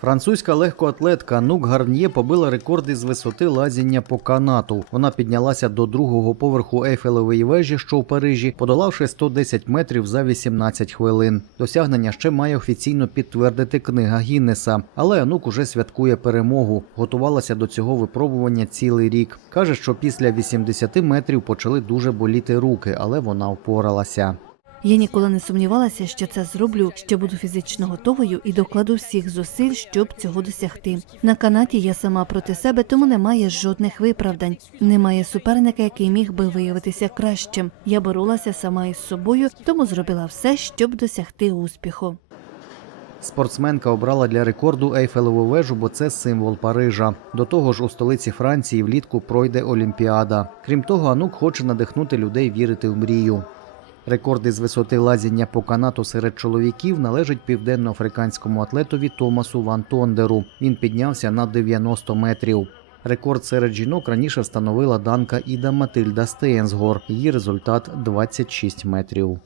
Французька легкоатлетка Нук Гарньє побила рекорди з висоти лазіння по канату. Вона піднялася до другого поверху Ейфелевої вежі, що в Парижі, подолавши 110 метрів за 18 хвилин. Досягнення ще має офіційно підтвердити книга Гіннеса. Але Анук уже святкує перемогу. Готувалася до цього випробування цілий рік. каже, що після 80 метрів почали дуже боліти руки, але вона впоралася. Я ніколи не сумнівалася, що це зроблю, що буду фізично готовою і докладу всіх зусиль, щоб цього досягти. На канаті я сама проти себе, тому немає жодних виправдань. Немає суперника, який міг би виявитися кращим. Я боролася сама із собою, тому зробила все, щоб досягти успіху. Спортсменка обрала для рекорду Ейфелеву вежу, бо це символ Парижа. До того ж, у столиці Франції влітку пройде Олімпіада. Крім того, Анук хоче надихнути людей вірити в мрію. Рекорди з висоти лазіння по канату серед чоловіків належать південноафриканському атлетові Томасу Ван Тондеру. Він піднявся на 90 метрів. Рекорд серед жінок раніше встановила данка Іда Матильда Стеєнсгор. Її результат 26 метрів.